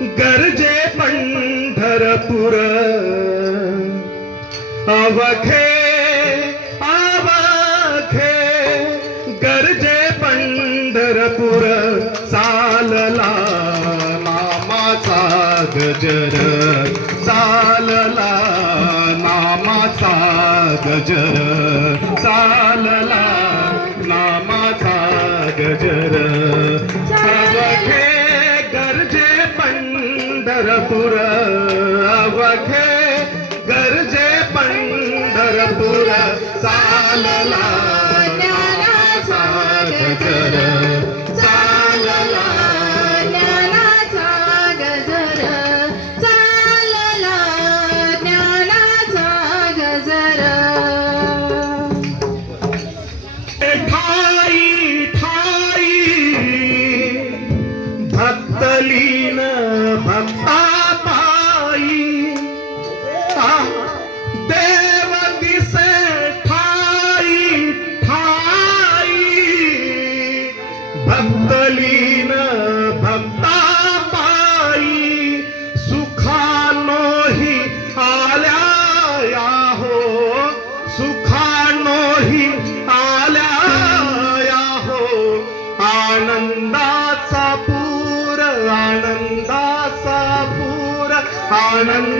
गरजे पंढरपूर. अवघे अवघे गरजे पंढरपूर. चालला नामाचा गजर. चालला नामाचा गजर. पंढरपूर. अवघे गरजे पंढरपूर. चालला नामाचा भक्तलीन भक्ता पायी देव दिसे ठाई ठाई. भक्तली ஆனந்த